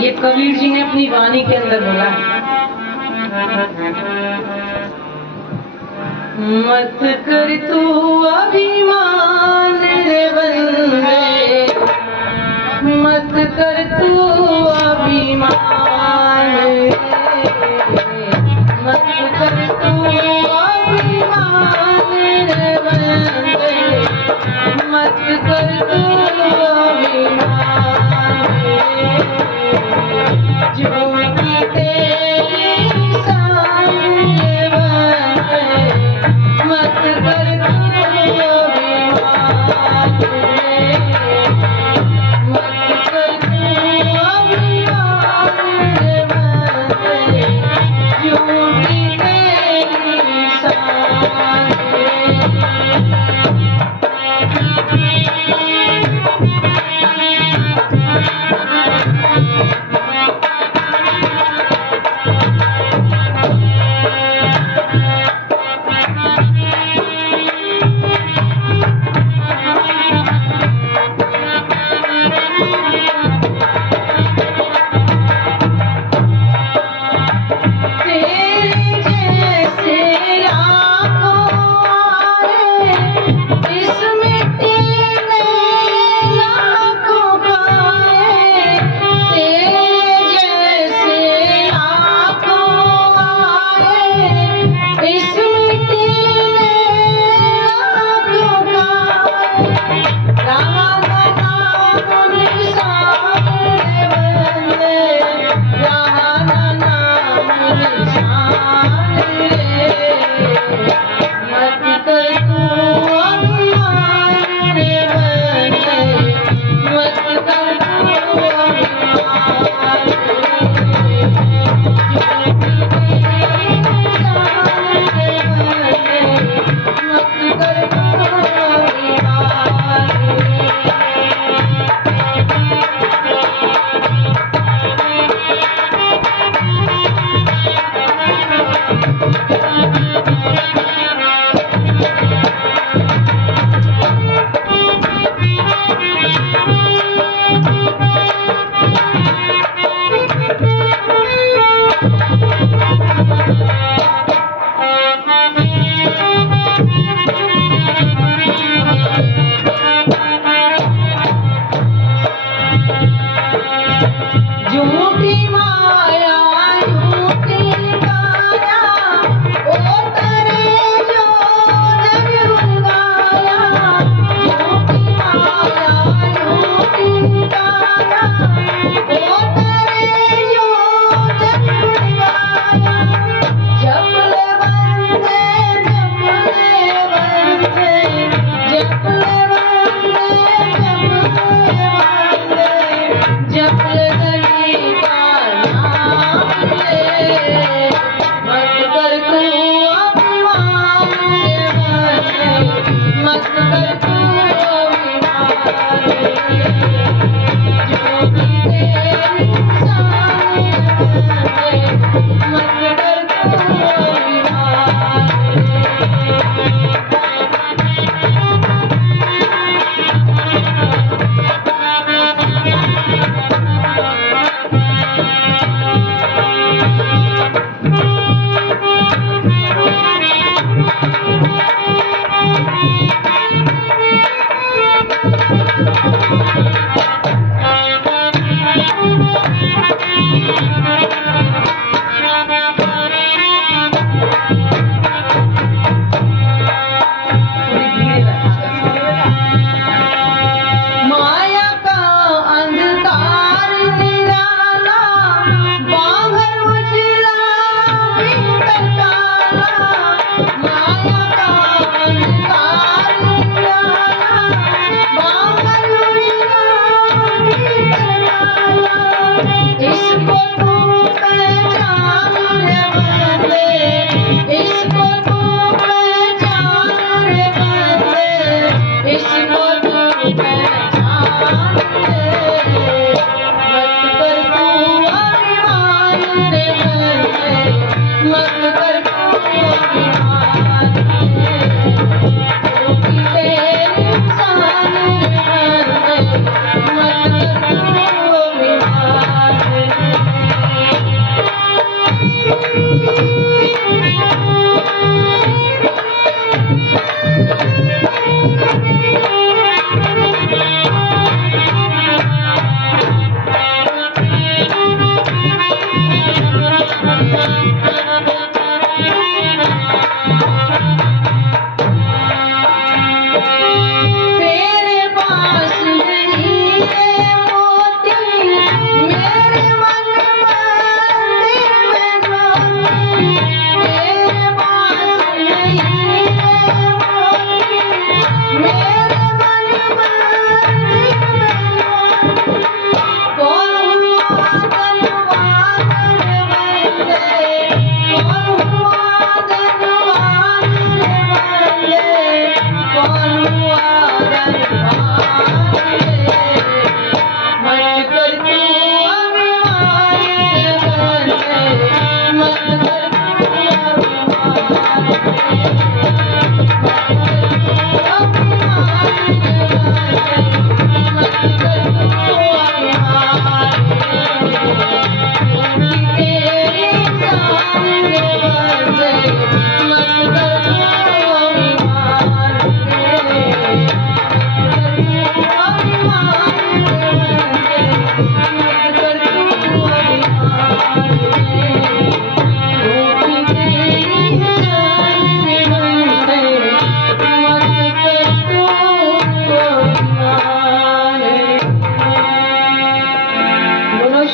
ये कबीर जी ने अपनी वाणी के अंदर बोला, मत कर तू अभिमान रे बंदे, मत कर तू अभिमान, मत कर तू अभिमान रे बंदे, मत कर तू अभिमान, झूठी तेरी शान रे बंदे, मत कर तू अभिमान, मत कर तू अभिमान रे बंदे, झूठी तेरी शान।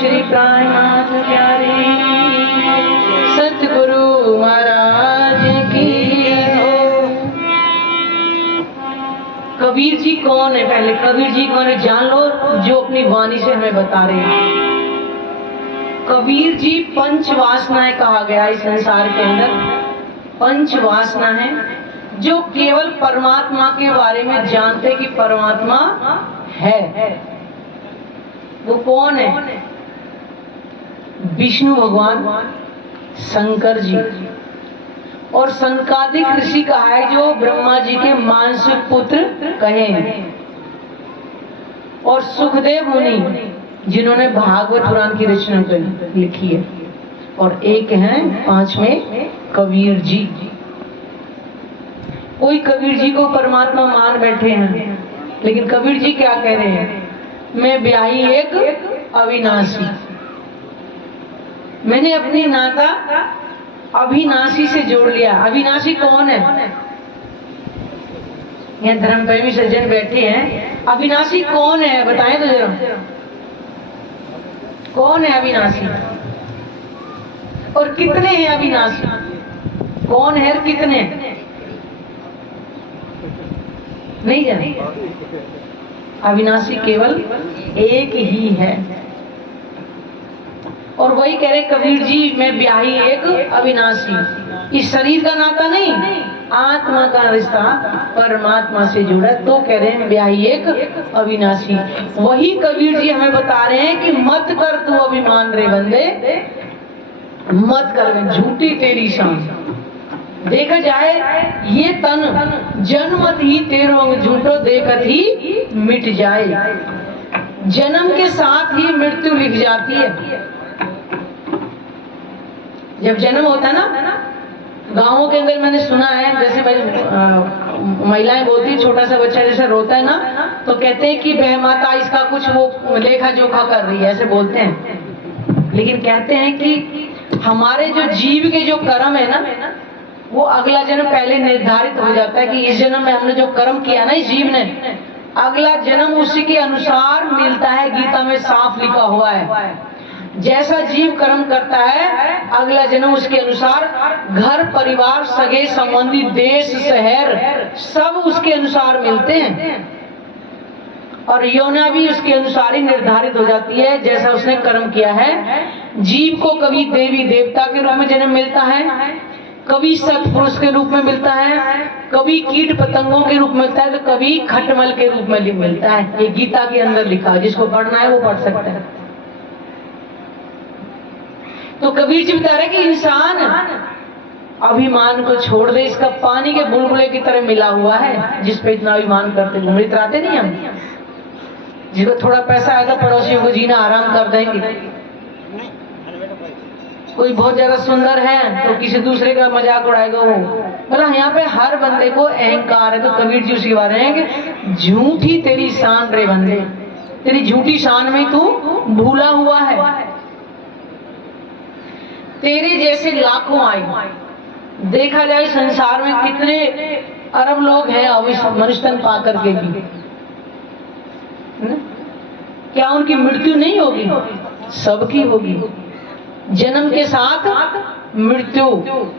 श्री प्राणनाथ प्यारी सतगुरु महाराज की हो। कबीर जी कौन है? पहले कबीर जी कौन है जान लो, जो अपनी वाणी से हमें बता रहे हैं। कबीर जी पंच वासनाएं कहा गया इस संसार के अंदर। पंच वासना है जो केवल परमात्मा के बारे में जानते कि परमात्मा है। वो कौन है? विष्णु भगवान, शंकर जी और सनकादिक ऋषि कहा है, जो ब्रह्मा जी के मानसिक पुत्र कहे हैं, और सुखदेव मुनि जिन्होंने भागवत पुराण की रचना लिखी है, और एक हैं पांचवें कबीर जी। कोई कबीर जी को परमात्मा मान बैठे हैं, लेकिन कबीर जी क्या कह रहे हैं? मैं ब्याही एक अविनाशी, मैंने अपनी नाता अविनाशी से जोड़ लिया। अविनाशी कौन है? यहाँ धर्मप्रेमी सज्जन बैठे हैं, अविनाशी कौन है बताएं तो जरा, कौन है अविनाशी और कितने हैं अविनाशी? कौन है और कितने? नहीं जाने। अविनाशी केवल एक ही है, और वही कह रहे कबीर जी, मैं ब्याही एक अविनाशी। इस शरीर का नाता नहीं, आत्मा का रिश्ता परमात्मा से जुड़ा, तो कह रहे हैं ब्याही एक अविनाशी। वही कबीर जी हमें बता रहे हैं कि मत कर तू अभिमान रे बंदे, मत कर झूठी तेरी शान। देखा जाए ये तन जन्मत ही तेरो झूठो देखत ही मिट जाए। जन्म के साथ ही मृत्यु लिख जाती है। जब जन्म होता है ना, गांवों के अंदर मैंने सुना है, जैसे महिलाएं बोलती है, छोटा सा बच्चा जैसे रोता है ना, तो कहते हैं कि बह माता इसका कुछ वो लेखा जोखा कर रही है, ऐसे बोलते हैं। लेकिन कहते हैं कि हमारे जो जीव के जो कर्म है ना, वो अगला जन्म पहले निर्धारित हो जाता है कि इस जन्म में हमने जो कर्म किया ना इस जीव ने, अगला जन्म उसी के अनुसार मिलता है। गीता में साफ लिखा हुआ है, जैसा जीव कर्म करता है अगला जन्म उसके अनुसार, घर परिवार सगे संबंधी देश शहर सब उसके अनुसार मिलते हैं, और योना भी उसके अनुसार ही निर्धारित हो जाती है जैसा उसने कर्म किया है। जीव को कभी देवी देवता के रूप में जन्म मिलता है, कभी सत्पुरुष के रूप में मिलता है, कभी कीट पतंगों के रूप में मिलता है, तो कभी खटमल के रूप में मिलता है। ये गीता के अंदर लिखा है, जिसको पढ़ना है वो पढ़ सकता है। तो कबीर जी बता रहे कि इंसान अभिमान को छोड़ दे, इसका पानी के बुलबुले की तरह मिला हुआ है, जिस पे इतना अभिमान करते घूम इतराते नहीं हम। जिसको थोड़ा पैसा आएगा पड़ोसियों को जीना आराम कर देंगे, कोई बहुत ज्यादा सुंदर है तो किसी दूसरे का मजाक उड़ाएगा वो। मतलब यहाँ पे हर बंदे को अहंकार है। तो कबीर जी उसके बारे में कि झूठी तेरी शान रे बंदे, तेरी झूठी शान में तू भूला हुआ है। तेरे जैसे लाखों आए, देखा जाए संसार में कितने अरब लोग हैं मनुष्य तन पा करके भी, क्या उनकी मृत्यु नहीं होगी? सबकी होगी। जन्म के साथ मृत्यु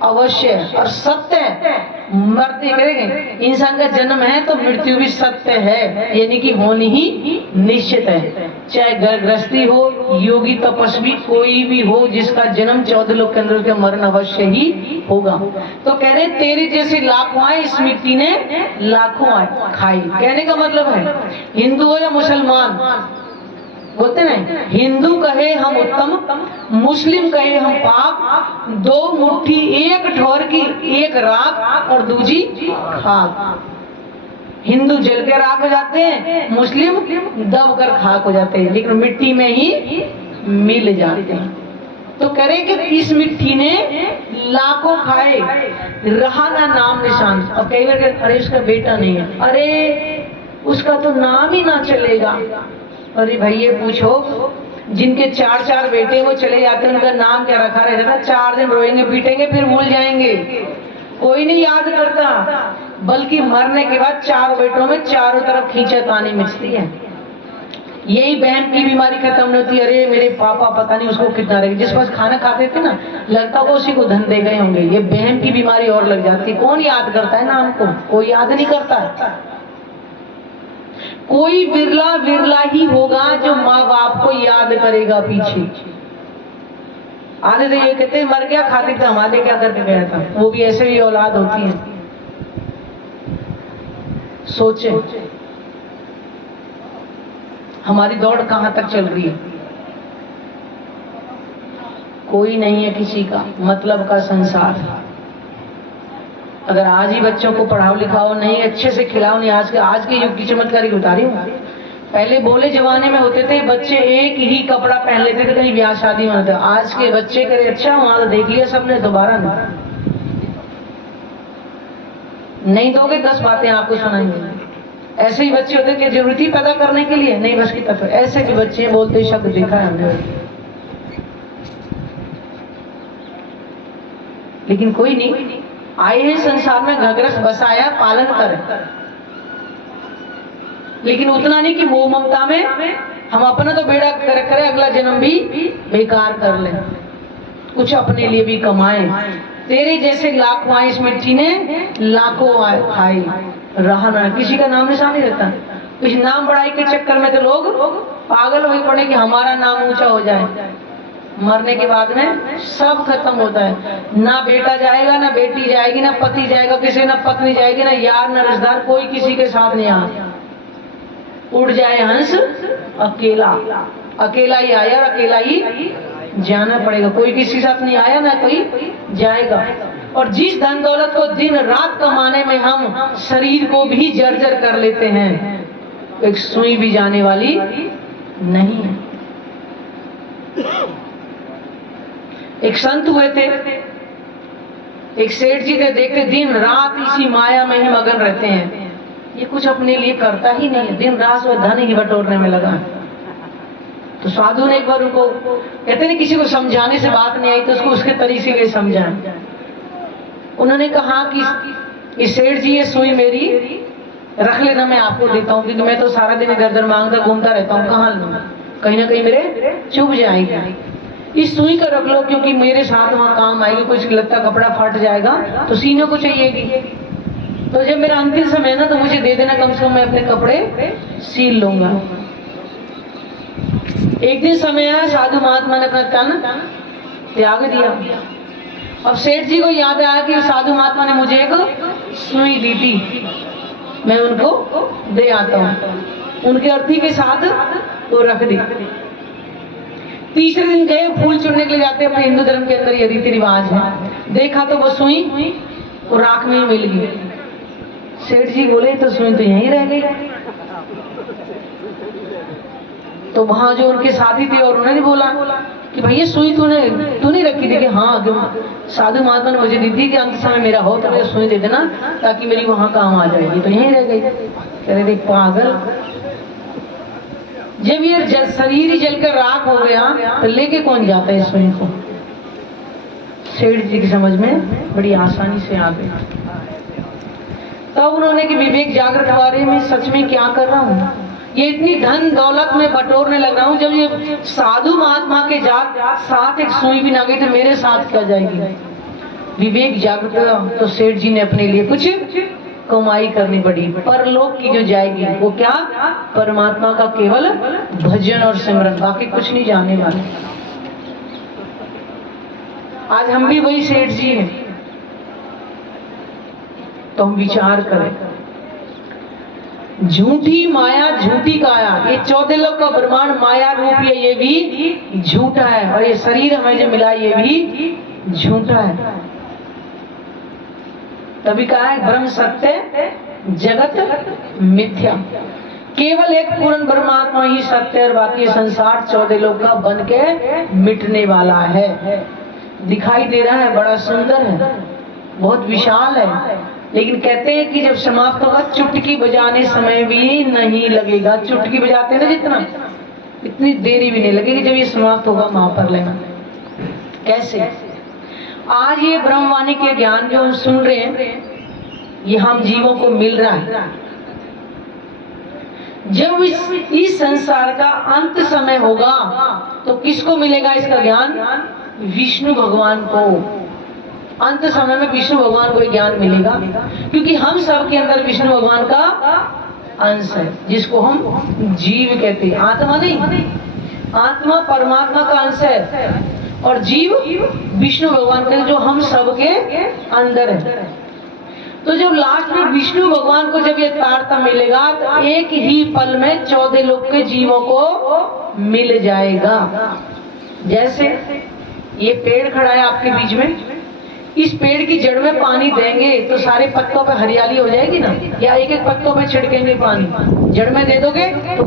अवश्य और सत्य, मरते करेंगे। इंसान का जन्म है तो मृत्यु भी सत्य है, यानी कि होनी ही निश्चित है। चाहे गृहस्थी हो, योगी तपस्वी कोई भी हो, जिसका जन्म 14 लोक के अंदर मरण अवश्य ही होगा। तो कह रहे तेरे जैसे लाखों आए, इस मिट्टी ने लाखों आए खाई। कहने का मतलब है हिंदू हो या मुसलमान, बोलते नहीं, हिंदू कहे हम उत्तम, मुस्लिम कहे हम पाप, दो मुट्ठी एक ठोर की, एक राख और दूजी खाक। हिंदू जल के राख हो जाते हैं, मुस्लिम दब कर खाक हो जाते हैं, लेकिन मिट्टी में ही मिल जाते हैं। तो कह रहे कि इस मिट्टी ने लाखों खाए, रहा ना नाम निशान। और कई बार अरे उसका बेटा नहीं है, अरे उसका तो नाम ही ना चलेगा। अरे भाई ये पूछो, जिनके 4-4 बेटे वो चले जाते हैं, उनका नाम क्या रखा रहता है? 4 दिन रोएंगे पीटेंगे फिर भूल जाएंगे, कोई नहीं याद करता। बल्कि मरने के बाद 4 बेटों में चारों तरफ खींचातानी मचती है। यही बहन की बीमारी खत्म नहीं होती, अरे मेरे पापा पता नहीं उसको कितना रहेगा, जिस पास खाना खाते थे ना लगता वो उसी को धन दे गए होंगे। ये बहन की बीमारी और लग जाती। कौन याद करता है नाम को? कोई याद नहीं करता। कोई विरला विरला ही होगा जो माँ बाप को याद करेगा पीछे। आधे तो ये कहते मर गया खातिर तो हमारे क्या करके गया था। वो भी ऐसे भी औलाद होती है। सोचे हमारी दौड़ कहां तक चल रही है। कोई नहीं है किसी का मतलब का संसार। अगर आज ही बच्चों को पढ़ाओ लिखाओ नहीं, अच्छे से खिलाओ नहीं, आज के युग की चमत्कारी बता रही हूँ। पहले बोले जमाने में होते थे बच्चे एक ही कपड़ा पहन लेते थे कहीं ब्याह शादी में होता। आज के बच्चे करे अच्छा वहां तो देख लिया सबने, दोबारा नहीं दोगे 10 बातें आपको सुनाएंगे। ऐसे ही बच्चे होते कि जरूरती पैदा करने के लिए नहीं बस की तत्व। ऐसे भी बच्चे बोलते शब्द देखा है हमने। लेकिन कोई नहीं, आए हैं संसार में घगरस बसाया पालन कर। लेकिन उतना नहीं कि मोह ममता में हम अपना तो बेड़ा करे, अगला जन्म भी बेकार कर ले, कुछ अपने लिए भी कमाए। तेरे जैसे लाखों आए इस मिट्टी ने लाखों खाए, रहा ना किसी का नाम निशान नहीं रहता। कुछ नाम बढ़ाई के चक्कर में तो लोग पागल हो पड़े कि हमारा नाम ऊंचा हो जाए। मरने के बाद में सब खत्म होता है। ना बेटा जाएगा, ना बेटी जाएगी, ना पति जाएगा किसी, ना पत्नी जाएगी, ना यार, ना रिश्तेदार, कोई किसी के साथ नहीं आ। उड़ जाए हंस अकेला, अकेला ही आया और अकेला ही जाना पड़ेगा। कोई किसी साथ नहीं आया ना कोई जाएगा। और जिस धन दौलत को दिन रात कमाने में हम शरीर को भी जर्जर कर लेते हैं, एक सुई भी जाने वाली नहीं है। एक संत हुए थे, एक सेठ जी थे, देखते दिन रात इसी माया में ही मगन रहते हैं। ये कुछ अपने लिए करता ही नहीं है, दिन रात वह धन ही बटोरने में लगा। तो साधु ने एक बार उनको कहते नहीं किसी को समझाने से बात नहीं आई तो उसको उसके तरीके से समझाया। उन्होंने कहा कि सेठ जी ये सुई मेरी रख लेना, मैं आपको देता हूँ, क्योंकि मैं तो सारा दिन इधर उधर मांगता घूमता रहता हूँ, कहाँ लूँ, कहीं ना कहीं मेरे चुभ जाएगी। इस सुई को रख लो क्योंकि मेरे साथ वहाँ काम आएगी, कुछ लगता कपड़ा फट जाएगा तो सीने को चाहिएगी। तो जब मेरा अंतिम समय है ना तो मुझे दे देना, कम से कम मैं अपने कपड़े सील लूंगा। एक दिन समय आया, साधु महात्मा ने अपना तन त्याग दिया। अब सेठ जी को याद आया कि साधु महात्मा ने मुझे एक सुई दी थी, मैं उनको दे आता हूँ। उनके अर्थी के साथ वो रख दी। तीसरे दिन गए, फूल चुनने के लिए जाते, अपने हिंदू धर्म के अंदर ये रीति रिवाज है। देखा तो वो सुई वो राख में ही मिल गई। सेठ जी बोले तो सुई तो यहीं रह गई। तो वहां जो उनके साथी थे और उन्होंने बोला कि भैया सुई तूने रखी थी? कि हाँ, साधु महात्मा ने मुझे दी थी कि अंत समय मेरा हो तो सुई दे देना ताकि मेरी वहां काम आ जाएगी। तो यहीं रह गई। कह रहे देख पागल, जब ये शरीर ही जलकर राख हो गया तो लेके कौन जाता है सुई को? सेठ जी की समझ में बड़ी आसानी से आ गई। तब उन्होंने कि विवेक जागृत बारे में सच में क्या कर रहा हूँ, ये इतनी धन दौलत में बटोरने लग रहा हूँ, जब ये साधु महात्मा के साथ एक सुई भी ना गई तो मेरे साथ क्या जाएगी? विवेक जागृत। तो सेठ जी ने अपने लिए कुछ कमाई करनी पड़ी, परलोक की जो जाएगी वो क्या? परमात्मा का केवल भजन और सिमरन, बाकी कुछ नहीं जाने वाले। आज हम भी वही सेठ जी हैं, तो हम विचार करें। झूठी माया झूठी काया, ये 14 लोक का ब्रह्मांड माया रूप है, ये भी झूठा है। और ये शरीर हमें जो मिला ये भी झूठा है। तभी कहा है ब्रह्म सत्य जगत मिथ्या, केवल एक पूर्ण परमात्मा ही सत्य और बाकी संसार 14 लोक का बन के मिटने वाला है। दिखाई दे रहा है, बड़ा सुंदर है, बहुत विशाल है, लेकिन कहते हैं कि जब समाप्त होगा चुटकी बजाने समय भी नहीं लगेगा। चुटकी बजाते हैं ना जितना, इतनी देरी भी नहीं लगेगी। जब ये समाप्त होगा वहां पर लेना। कैसे? आज ये ब्रह्मवाणी के ज्ञान जो हम सुन रहे हैं ये हम जीवों को मिल रहा है। जब इस संसार का अंत समय होगा तो किसको मिलेगा इसका ज्ञान? विष्णु भगवान को। अंत समय में विष्णु भगवान को ज्ञान मिलेगा, क्योंकि हम सब के अंदर विष्णु भगवान का अंश है, जिसको हम जीव कहते हैं। आत्मा नहीं, आत्मा परमात्मा का अंश है और जीव विष्णु भगवान का, जो हम सब के अंदर है। तो जब लास्ट में विष्णु भगवान को जब ये तारतम्य मिलेगा तो एक ही पल में 14 लोक के जीवों को मिल जाएगा। जैसे ये पेड़ खड़ा है आपके बीच में, इस पेड़ की जड़ में पानी देंगे तो सारे पत्तों पे हरियाली हो जाएगी ना, या एक एक पत्तों पे छिड़केंगे पानी, जड़ में दे दोगे तो